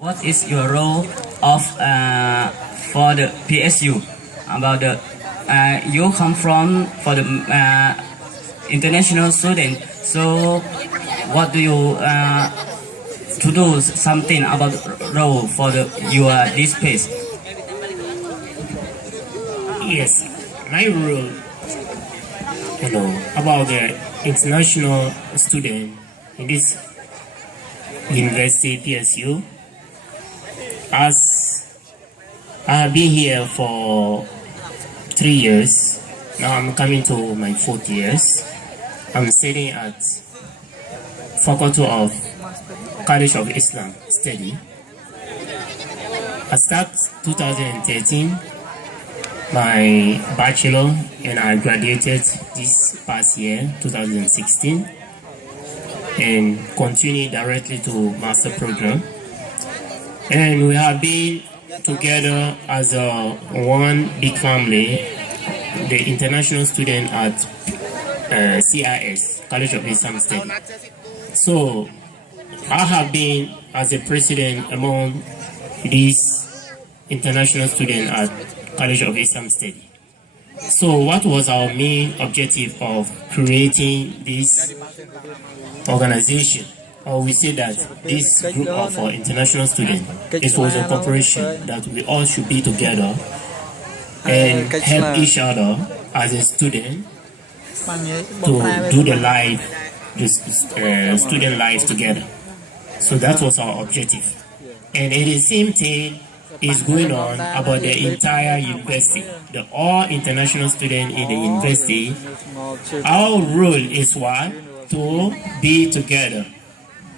What is your role of for the PSU about the you come from for the international student? So what do you to do something about role for the your this place? Yes, my role, about the international student in this university PSU. As I have been here for 3 years, now I'm coming to my 4th years. I'm studying at Faculty of College of Islam Study. I start 2013 my bachelor and I graduated this past year 2016 and continue directly to master program. And we have been together as one big family, the international student at CIS, College of Islam Study. So I have been as a president among these international students at College of Islam Study. So what was our main objective of creating this organization? Or we say that this group of international students, it was a cooperation that we all should be together and help each other as a student to do the student life together. So that was our objective. And the same thing is going on about the entire university, the all international students in the university. Our role is what? To be together,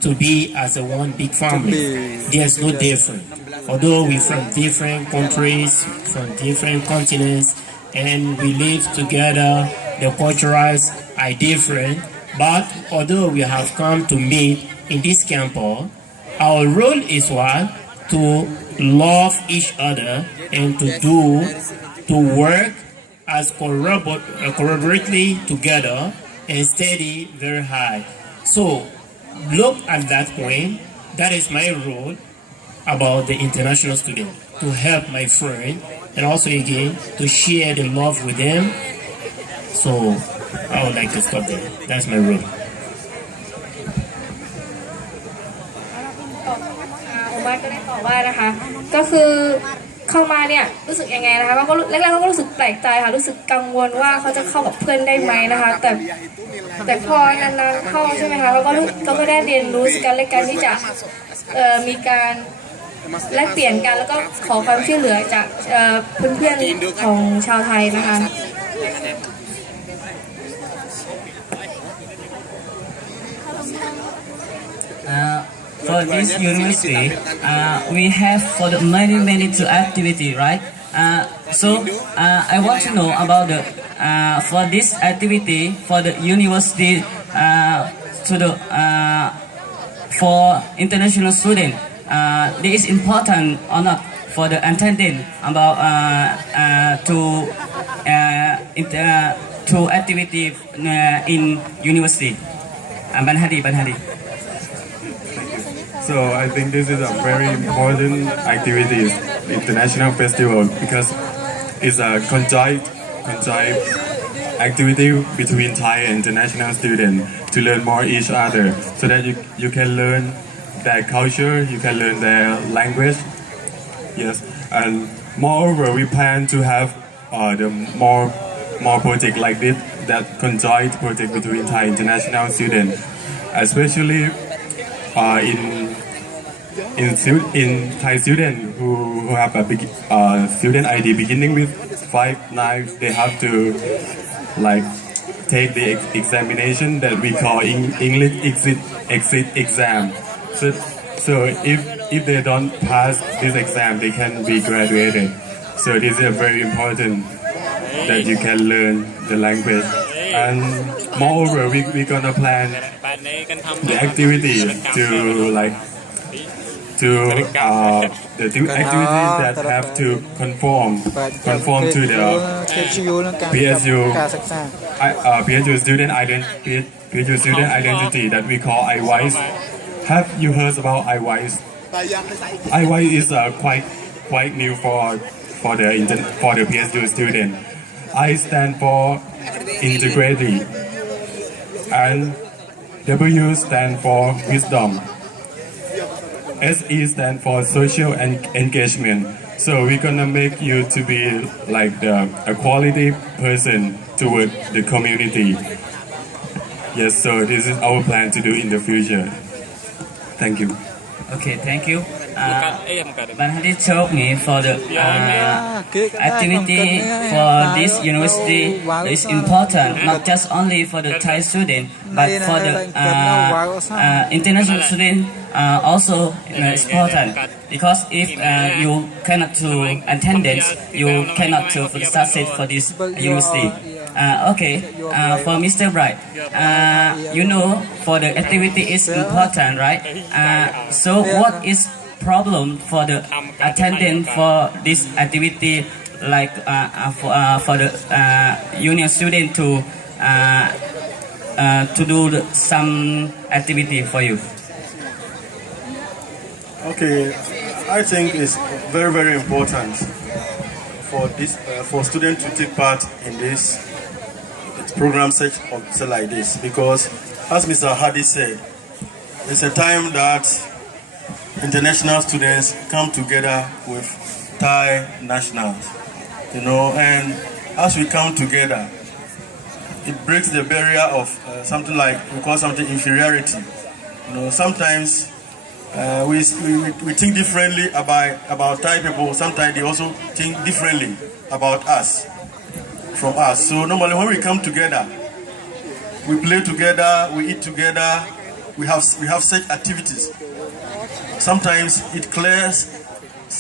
to be as a one big family. There's no difference. Although we're from different countries, from different continents, and we live together, the cultures are different, but although we have come to meet in this campus, our role is what? To love each other and to work as collaboratively together and study very hard. So look at that point. That is my role about the international student, to help my friend and also again to share the love with them. So I would like to stop there. That's my role. บ้านก็ได้ตอบว่านะคะก็คือเข้ามาเนี่ยรู้สึกยังไงนะคะว่าก็แรกๆเขาก็รู้สึกแปลกใจค่ะรู้สึกกังวลว่าเขาจะเข้ากับเพื่อนได้ไหมนะคะแต่พอนานๆเข้าใช่ไหมคะเราก็ได้เรียนรู้กันและกันที่จะมีการแลกเปลี่ยนกันแล้วก็ขอความช่วยเหลือจากเพื่อนๆของชาวไทยนะคะ For this university, we have for the many activity, right? So I want to know about the for this activity for the university to the for international student. This is important or not for the attendant about to activity in university. Banhadi. So I think this is a very important activity, international festival, because it's a conjoint activity between Thai and international students to learn more each other, so that you can learn their culture, you can learn their language. Yes, and moreover, we plan to have the more project like this, that conjoint project between Thai and international students, especially in Thai students who have a big student ID beginning with 59, they have to take the examination that we call English exit exam. So if they don't pass this exam, they can be graduated. So this is very important that you can learn the language. And moreover, we're gonna plan the activity the activities that have to conform to the PSU student identity that we call iWise. Have you heard about iWise? IY is quite new for the PSU student. I stand for integrity, and W stand for wisdom. SE stand for social engagement. So we're gonna make you to be like a quality person toward the community. Yes, so this is our plan to do in the future. Thank you. Okay, thank you. Bạn hãy told me for the activity for this university is important, not just only for the Thai student, but for the international student also important. Because if you cannot to attendance, you cannot to succeed for this university. Okay, for Mr. Bright, you know, for the activity is important, right? So what is problem for the attendance for this activity, like for the union student to do some activity for you? Okay, I think it's very important for this for students to take part in this program such like this, because as Mr. Hardy said, it's a time that international students come together with Thai nationals, you know, and as we come together, it breaks the barrier of something like, we call something inferiority. You know, sometimes we think differently about Thai people. Sometimes they also think differently about us, from us. So normally when we come together, we play together, we eat together, we have such activities. Sometimes it clears,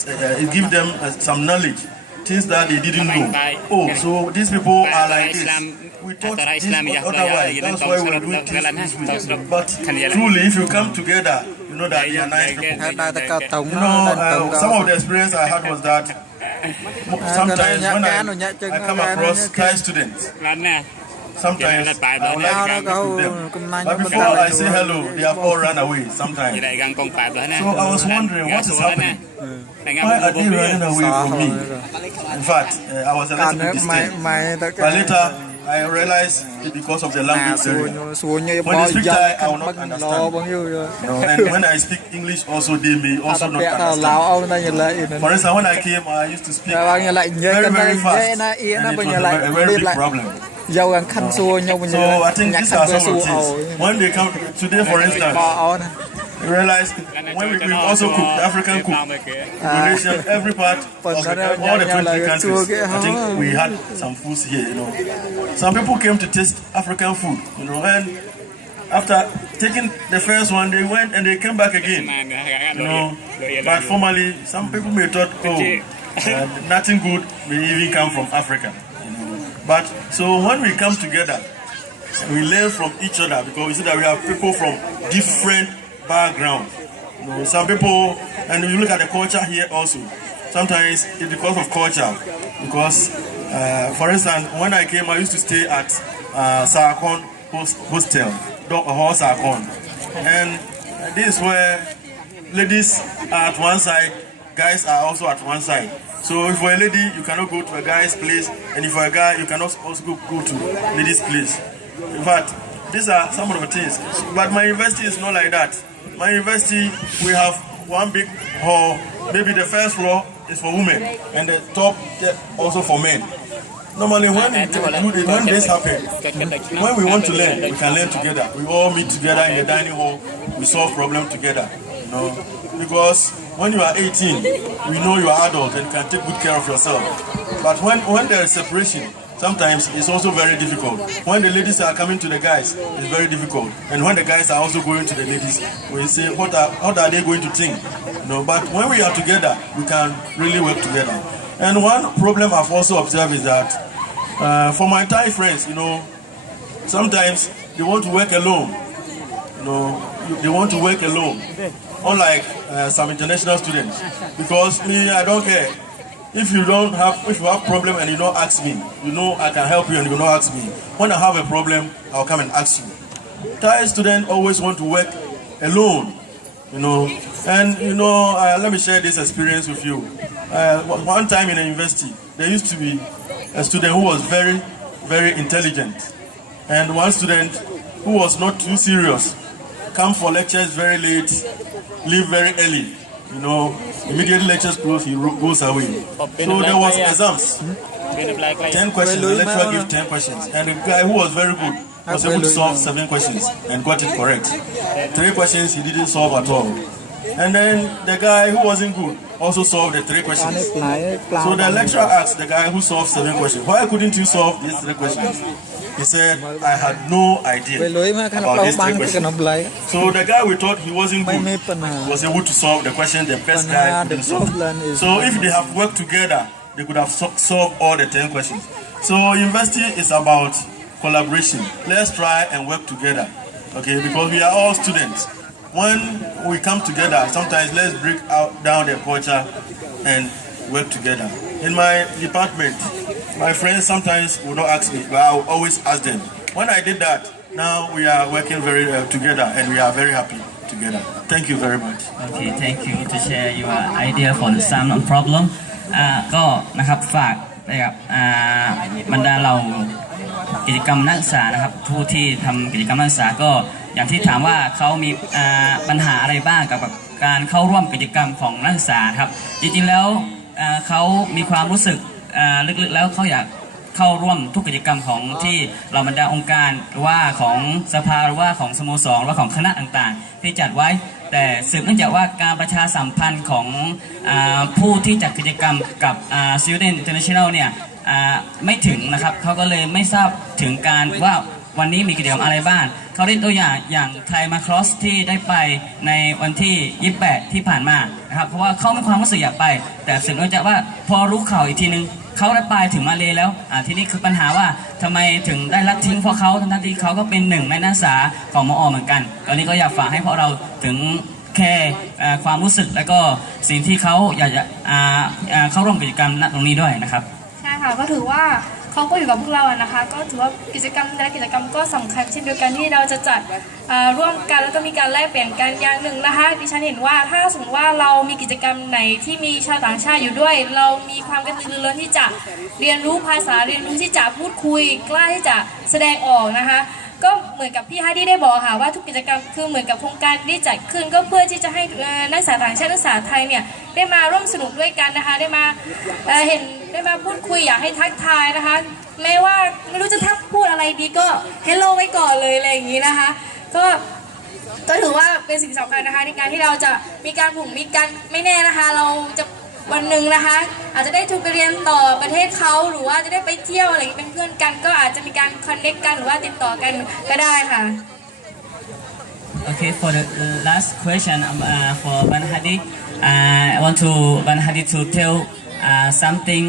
it gives them some knowledge, things that they didn't know. Oh, so these people are like this. We thought this otherwise. That's why we're doing things this way. But truly, if you come together, you know that they are nice people. You know, some of the experience I had was that sometimes when I come across Thai students, sometimes I would like to talk to them. But before I say hello, they have all run away sometimes. So I was wondering what is happening. Why are they running away from me? In fact, I was a little bit disturbed. But later, I realized it's because of the language barrier. When they speak Thai, I will not understand. And when I speak English, also they may also not understand. For instance, when I came, I used to speak very fast, and it was a very big problem. So I think these are some of the things. When they come today, for instance, you realize when we also cook, the African cook, donation every part of all the 20 countries. I think we had some foods here, you know. Some people came to taste African food, you know, and after taking the first one, they went and they came back again, you know. But formally, some people may thought, oh, nothing good may even come from Africa, you know. But so when we come together, we learn from each other, because you see that we have people from different background. You know, some people, and you look at the culture here also, sometimes it's because of culture. Because, for instance, when I came, I used to stay at Sarakon Hostel, Hall Sarakon. And this is where ladies are at one side, guys are also at one side. So if you're a lady, you cannot go to a guy's place, and if you're a guy, you cannot also go to ladies' place. In fact, these are some of the things. But my university is not like that. My university, we have one big hall. Maybe the first floor is for women, and the top also for men. Normally, when this happens, when we want to learn, we can learn together. We all meet together in the dining hall. We solve problems together. You know, because when you are 18, we know you are adult and can take good care of yourself. But when there is separation, sometimes it's also very difficult. When the ladies are coming to the guys, it's very difficult. And when the guys are also going to the ladies, we say, what are they going to think? You know, but when we are together, we can really work together. And one problem I've also observed is that for my Thai friends, you know, sometimes they want to work alone. You know, they want to work alone. Unlike some international students. Because me, I don't care. If you have problem and you don't ask me, you know I can help you and you don't ask me. When I have a problem, I'll come and ask you. Thai students always want to work alone. you know. And you know, let me share this experience with you. One time in a university, there used to be a student who was very, very intelligent, and one student who was not too serious, come for lectures very late, leave very early. You know, immediately lectures close, he goes away. So there was exams, 10 questions. The lecturer gave 10 questions, and the guy who was very good was able to solve 7 questions and got it correct. 3 questions he didn't solve at all. And then the guy who wasn't good also solved the 3 questions. So the lecturer asked the guy who solved 7 questions, why couldn't you solve these 3 questions? He said, I had no idea about these 3 questions. So the guy we thought he wasn't good was able to solve the question the first guy couldn't solve. So if they have worked together, they could have solved all the 10 questions. So university is about collaboration. Let's try and work together, okay? Because we are all students. When we come together, sometimes let's break down the culture and work together. In my department, my friends sometimes will not ask me, but I will always ask them. When I did that, now we are working very together and we are very happy together. Thank you very much. Okay, thank you to share your idea for the sum and problem. ก็นะครับฝากนะครับบรรดาเรากิจกรรมนักศึกษานะครับผู้ที่ทำกิจกรรมนักศึกษาก็อย่างที่ถามว่าเขามีปัญหาอะไรบ้างกับการเข้าร่วมกิจกรรมของนักศึกษาครับจริงๆแล้วเขามีความรู้สึกลึกๆแล้วเขาอยากเข้าร่วมทุกกิจกรรมของที่เราบรรดาองค์การหรือว่าของสภาหรือว่าของสโมสรหรือว่าของคณะต่างๆที่จัดไว้แต่สืบเนื่องจากว่าการประชาสัมพันธ์ของผู้ที่จัดกิจกรรมกับStudent International เนี่ยไม่ถึงนะครับเขาก็เลยไม่ทราบถึงการว่าวันนี้มีกิจกรรมอะไรบ้างเขาได้ตัวอย่างไทยมาครอสที่ได้ไปในวันที่28ที่ผ่านมานะครับเพราะว่าเขามีความรู้สึกอยากไปแต่สืบเนื่องจากว่าพอรู้ข่าวอีกทีนึงเขาได้ไปถึงมาเลแล้วที่นี่คือปัญหาว่าทำไมถึงได้ละทิ้งเพราะเขาทั้งที่เขาก็เป็นหนึ่งในนักศึกษาของมอ.เหมือนกันตอนนี้ก็อยากฝากให้พวกเราถึงแค่ความรู้สึกและก็สิ่งที่เขาอยากจะเข้าร่วมกิจกรรมณตรงนี้ด้วยนะครับใช่ค่ะก็ถือว่าเขาก็อยู่กับพวกเรานะคะก็ถือว่ากิจกรรมแต่ละกิจกรรมก็สำคัญเช่นเดียวกันที่เราจะจัดร่วมกันแล้วก็มีการแลกเปลี่ยนกันอย่างหนึ่งนะคะดิฉันเห็นว่าถ้าสมมติว่าเรามีกิจกรรมไหนที่มีชาวต่างชาติอยู่ด้วยเรามีความกระตือรือร้นที่จะเรียนรู้ภาษาเรียนรู้ที่จะพูดคุยกล้าที่จะแสดงออกนะคะก็เหมือนกับพี่ฮาร์ดี้ได้บอกค่ะว่าทุกกิจกรรมคือเหมือนกับโครงการที่จัดขึ้นก็เพื่อที่จะให้นักศึกษาต่างชาตินักศึกษาไทยเนี่ยได้มาร่วมสนุกด้วยกันนะคะได้มาได้มาพูดคุยอยากให้ทักทายนะคะแม้ว่าไม่รู้จะทักพูดอะไรดีก็เฮลโลไว้ก่อนเลยอะไรอย่างนี้นะคะก็ถือว่าเป็นสิ่งสำคัญนะคะในการที่เราจะมีการมีการไม่แน่นะคะเราจะวันหนึ่งนะคะอาจจะได้ทุนไปเรียนต่อประเทศเขาหรือว่าจะได้ไปเที่ยวอะไรเป็นเพื่อนกันก็อาจจะมีการคอนเนคกันหรือว่าติดต่อกันก็ได้ค่ะ Okay, for the last question for Ban Hadi, I want to Ban Hadi to tell something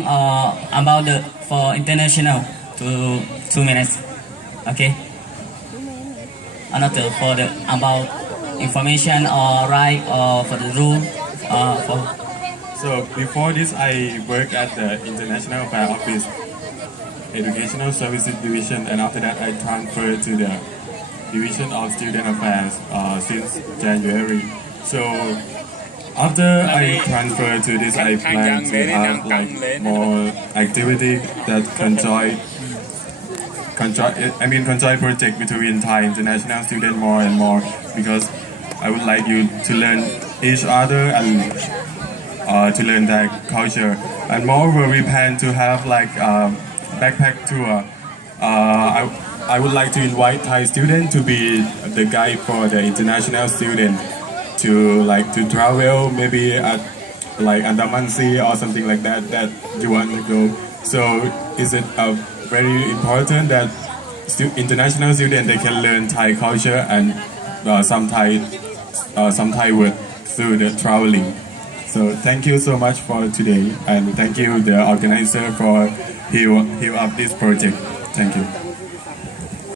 about the for international to 2 minutes. Okay. Another for the about information or right or for the rule for. So before this, I worked at the International Affairs Office, Educational Services Division, and after that, I transferred to the Division of Student Affairs since January. So after I transferred to this, I plan to have like more activity that conjoin project between Thai international students more and more because I would like you to learn each other and to learn their culture. And moreover, we plan to have like backpack tour. I would like to invite Thai students to be the guide for the international student to travel maybe at like Andaman Sea or something like that you want to go. So is it very important that international students they can learn Thai culture and some Thai word through the traveling. So thank you so much for today and thank you the organizer for heal up this project. Thank you.